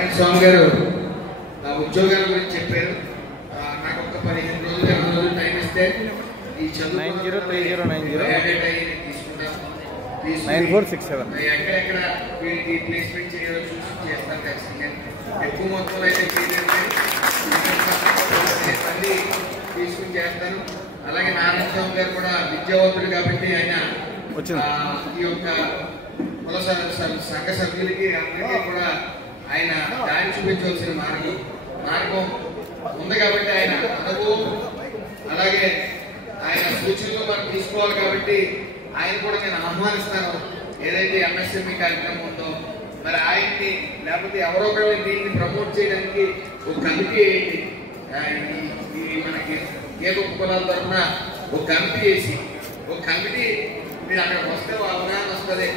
నారాయణ స్వామి గారు ఉద్యోగాల గురించి చెప్పారు. నాకు ఒక 15 రోజులు 20 రోజులు టైం ఇస్తే ఈ చదువు 903090 తీసుకుంటాను. 9467 ఎక్కడెక్కడ వీళ్ళకి ప్లేస్మెంట్ చేయాలో చూసి చేస్తాను. ఖచ్చితంగా ఎక్కువ మొత్తంలో అయితే మళ్ళీ తీసుకుని చేస్తాను. అలాగే నారాయణ స్వామి గారు కూడా విద్యావంతుడు కాబట్టి ఆయన ఈ యొక్క కుల సంఘ సభ్యులకి అందరికీ కూడా ఆయన దారి చూపించవలసిన మార్గం ఉంది కాబట్టి ఆయన అనుభవం అలాగే ఆయన సూచనలు మనం తీసుకోవాలి కాబట్టి ఆయన కూడా నేను ఆహ్వానిస్తాను. ఏదైతే ఎంఎస్ఎంఈ కార్యక్రమం ఉందో మరి ఆయన్ని లేకపోతే ఎవరో ఒకరు దీన్ని ప్రమోట్ చేయడానికి ఒక కమిటీ మనకి ఏదో కులాల తరఫున ఒక కమిటీ వేసి ఒక కమిటీ మీరు అక్కడికి వస్తే అవగాహన వస్తుంది.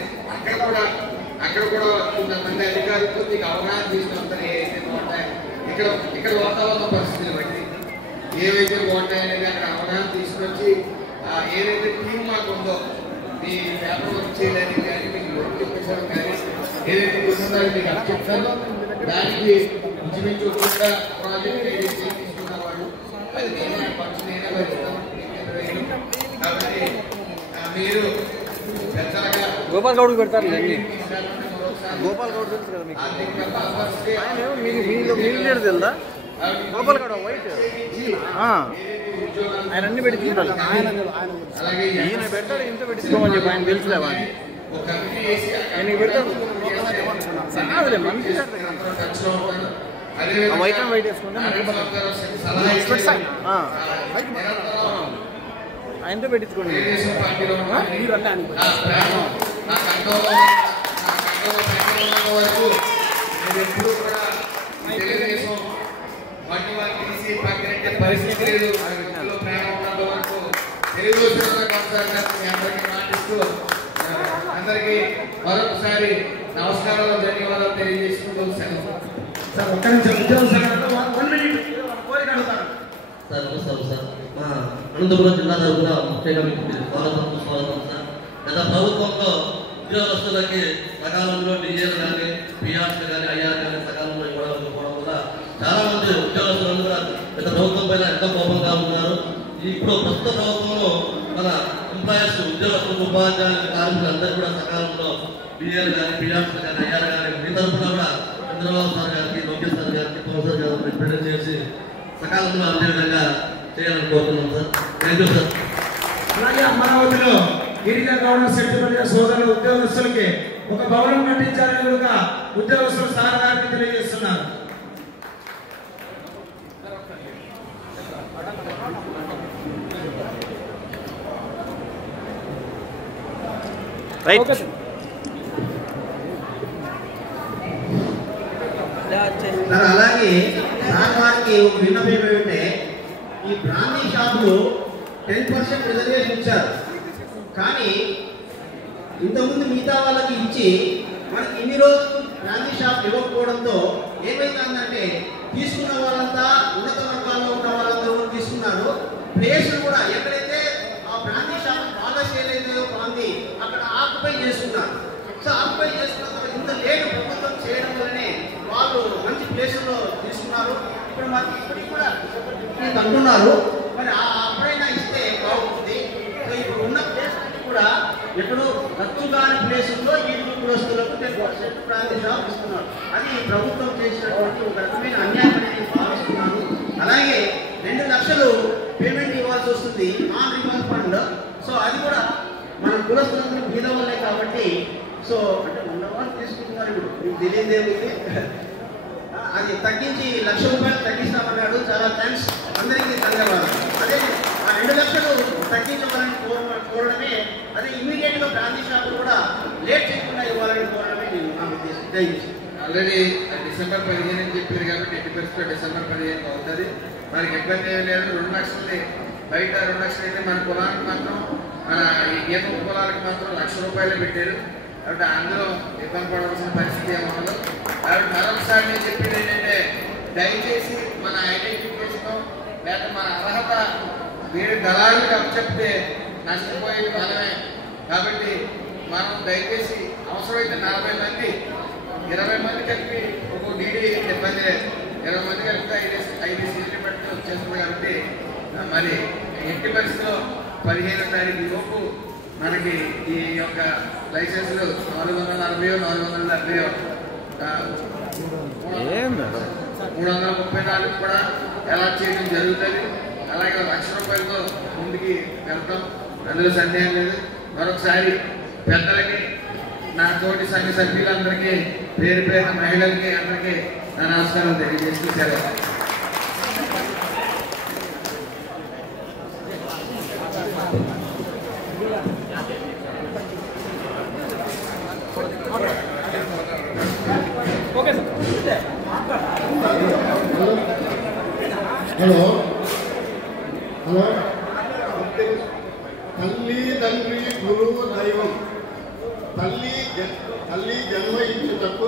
అక్కడ కూడా కొంతమంది అధికారులతో మీకు అవగాహన తీసుకొస్తారు. ఏవైతే బాగుంటాయి ఇక్కడ వాతావరణ పరిస్థితులు బట్టి ఏవైతే బాగుంటాయనేది అక్కడ అవగాహన తీసుకొచ్చి ఏదైతే టీమ్ మాకు ఉందో మీ పేపర్ వర్క్ చేయడానికి కానీ మీకు వర్క్ చెప్పేసారు కానీ ఏదైతే తీసుకున్నారో మీకు అర్థం చెప్తాను. దానికి ఇంచుమించు కూడా ప్రాజెక్ట్ ఏదైతే తీసుకున్నవాడు అది నేనే ఖర్చు నేనే భరిస్తాను. కాబట్టి మీరు పెద్దలుగా గోపాల్ గౌడ్ పెడతారు. గోపాల్ గౌడ్ తెలుసు కదా మీకు తెలుదా? గోపాల్ గౌడ్ వైట్ ఆయన అన్ని పెట్టి తీయాలి. ఈయన పెట్టాడు ఇంత పెట్టించుకోమని చెప్పి ఆయన తెలుసులే వాడిని ఆయనకి పెడతాడు. మంచి వైట్ అండ్ వైట్ వేసుకుంటే ఆయనతో పెట్టించుకోండి. పరిస్థితి లేదు. ప్రేమ ఉన్నంత వరకు తెలుగు మాటిస్తూ అందరికీ మరొకసారి నమస్కారాలు ధన్యవాదాలు తెలియజేసుకుంటూ సార్ ఒక్క నిమిషం సార్ నమస్కారం సార్. మా అనంతపురం జిల్లా తరఫున ముఖ్యంగా మీకు స్వాగతం సుస్వాగతం సార్. గత ప్రభుత్వంలో ఉద్యోగస్తులకి సకాలంలో డిఏలు కానీ పిఆర్స్ కానీ ఐఆర్ కానీ సకాలంలో ఇవ్వడం వల్ల చాలా మంది ఉద్యోగస్తులు కూడా గత ప్రభుత్వం పైన ఎంతో కోపంగా ఉన్నారు. ఇప్పుడు ప్రస్తుత ప్రభుత్వంలో మన ఎంప్లాయర్స్ ఉద్యోగస్తులు ఉపాధ్యాయులు కార్మికులు అందరూ కూడా సకాలంలో డిఏలు కానీ పిఆర్స్ కానీ ఐఆర్ కానీ మీ తరఫున కూడా చంద్రబాబు సార్ గారికి లోకేష్ సార్ గారికి పవన్ సార్ గారికి రిప్రజెంట్ చేసి సకాలంలో అందే విధంగా చేయాలని కోరుతున్నాం సార్. Thank you sir. అలాగే అమరావతిలో గిరిజన గవర్నర్ సెక్రటరీ సోదరులు ఉద్యోగస్తులకి ఒక భవనం కట్టించాలని కూడా ఉద్యోగస్తులు సార్ గారికి తెలియజేస్తున్నారు. అలాగే వారికి విన్నపం ఏమిటంటే ఈ బ్రాందీ షాపులు 10% రిజర్వేషన్ ఇచ్చారు. కానీ ఇంతకుముందు మిగతా వాళ్ళకి ఇచ్చి మనకి ఇన్ని రోజులు బ్రాందీ షాప్ ఇవ్వకపోవడంతో ఏమైందంటే తీసుకున్న వాళ్ళంతా ఉన్నత వర్గాల్లో ఉన్న వాళ్ళందరూ తీసుకున్నారు. ప్లేస్ కూడా ఎక్కడైతే ఆ బ్రాందీ షాప్ బాగా సేల్ అయిందో బ్రాందీ అక్కడ ఆక్యుపై చేసుకున్నారు. సో ఆక్యుపై చేసుకున్న తర్వాత ఇంత లేట్ ప్రభుత్వం చేయడం వల్లనే వాళ్ళు మంచి ప్లేసుల్లో తీసుకున్నారు. ఇప్పుడు మనకి ఇప్పటికి కూడా అంటున్నారు మరి అప్పుడైనా ఇస్తే బాగుంటుంది. సో ఇప్పుడు ఉన్న ప్లేస్ కూడా ఎప్పుడు ఖర్చు కాని ప్లేసుల్లో ఈదుగు కులస్తులకు 10% బ్రాందీ షాప్ ఇస్తున్నారు. అది ప్రభుత్వం చేసినటువంటి ఒక రకమైన అన్యాయం అనేది భావిస్తున్నాను. అలాగే 2 లక్షలు పేమెంట్ ఇవ్వాల్సి వస్తుంది నాన్ రివాల్వ్ ఫండ్. సో అది కూడా మన కులస్తులందరూ మీద వల్లే కాబట్టి సో అంటే ఉన్నవాళ్ళు తీసుకుంటున్నారు. ఇప్పుడు మీకు తెలియదేమిటి అది తగ్గించి ₹1,00,000 తగ్గిస్తామన్నాడు. చాలా థ్యాంక్స్, అందరికీ ధన్యవాదాలు. అదే ఆ 2 లక్షలు తగ్గించవాలని కోరడమే. అదే ఇమీడియట్గా బ్రాందీ షాపులు కూడా లేట్ చేయకుండా ఇవ్వాలని కోరడమే నేను నా ఉద్దేశం. దయచేసి ఆల్రెడీ డిసెంబర్ 15 అని చెప్పారు కాబట్టి 80% డిసెంబర్ 15 అవుతుంది. మనకి ఇబ్బంది ఏమి లేదు. 2 లక్షలు బయట 2 లక్షలు అయితే మన కులానికి మాత్రం మన ఈత కులాలకు మాత్రం ₹1,00,000 పెట్టారు కాబట్టి అందులో ఇబ్బంది పడవలసిన పరిస్థితి ఏమి ఉండదు. కాబట్టి మరొకసారి నేను చెప్పేది ఏంటంటే దయచేసి మన ఐడెంటిఫికేషన్ లేక మన అర్హత వేరే దళారులకు అప్పచెప్తే నష్టపోయేది మనమే. కాబట్టి మనం దయచేసి అవసరమైతే 40 మంది 20 మంది కలిపి ఒక డీడీ మనకి ఈ యొక్క లైసెన్సులు 440 334 కూడా అలాట్ చేయడం జరుగుతుంది. అలాగే ₹1,00,000 ముందుకి వెళ్తాం, అందులో సందేహం లేదు. మరొకసారి పెద్దలకి, నా తోటి సంఘ సభ్యులందరికీ, పేరు పేరు మహిళలకి అందరికీ నా నమస్కారం తెలియజేస్తూ సెలవు. హలో హలో తల్లి తండ్రి గురువు దైవం. తల్లి జన్మ ఇచ్చుటకు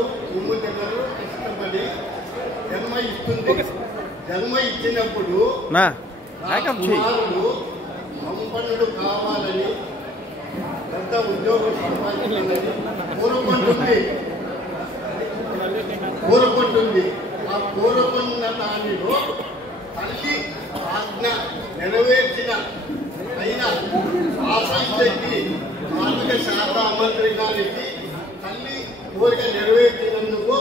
తిన్నరు ఇష్టపడి జన్మ ఇస్తుంది. జన్మ ఇచ్చినప్పుడు కుమారుడు సంపన్నుడు కావాలని, పెద్ద ఉద్యోగం సంపాదించాలని కోరుకుంటుంది. ఆ కోరుకున్న దానిలో తల్లి ఆజ్ఞ నెరవేర్చిన అయినా ఆసక్తి కార్మిక శాఖ మంత్రి గారికి తల్లి కోరిక నెరవేర్చినందుకు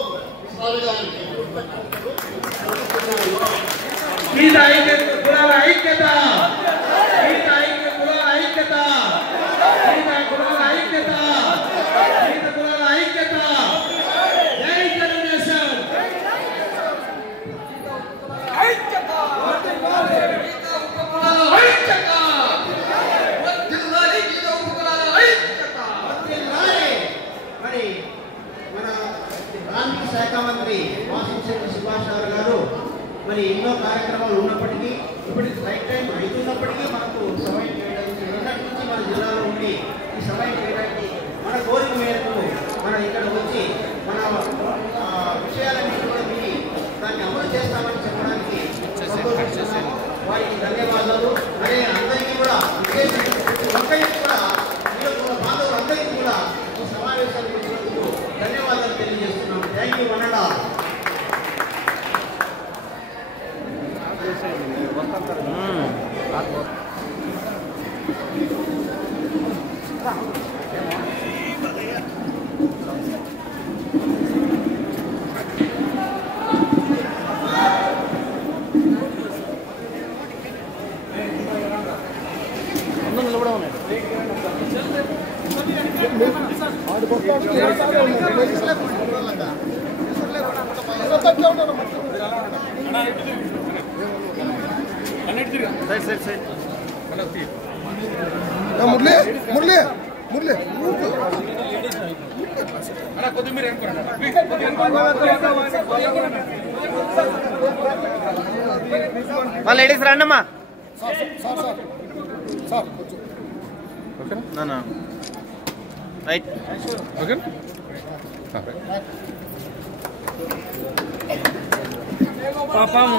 శాఖ మంత్రి వాసింశెట్టి సుభాష్ గారు మరి ఎన్నో కార్యక్రమాలు ఉన్నప్పటికీ, ఇప్పటికి రైట్ టైం అవుతున్నప్పటికీ మనకు సమయం చేయడానికి నుంచి మన జిల్లాలో ఉండి ఈ సమయం చేయడానికి మన కోరిక మేరకు మనం ఇక్కడ వచ్చి మన విషయాలన్నీ కూడా విని దాన్ని అమలు చేస్తామని చెప్పడానికి సంతోషిస్తున్నాము. వారికి ధన్యవాదాలు. అదే అందరికీ కూడా ఒక్కరికి కూడా బాంధవులందరికీ కూడా ఈ సమావేశానికి వచ్చినందుకు ధన్యవాదాలు తెలియజేస్తున్నాము. Thank you one and all. Ladies రండమ్మా. రైట్ ఓకే పాపం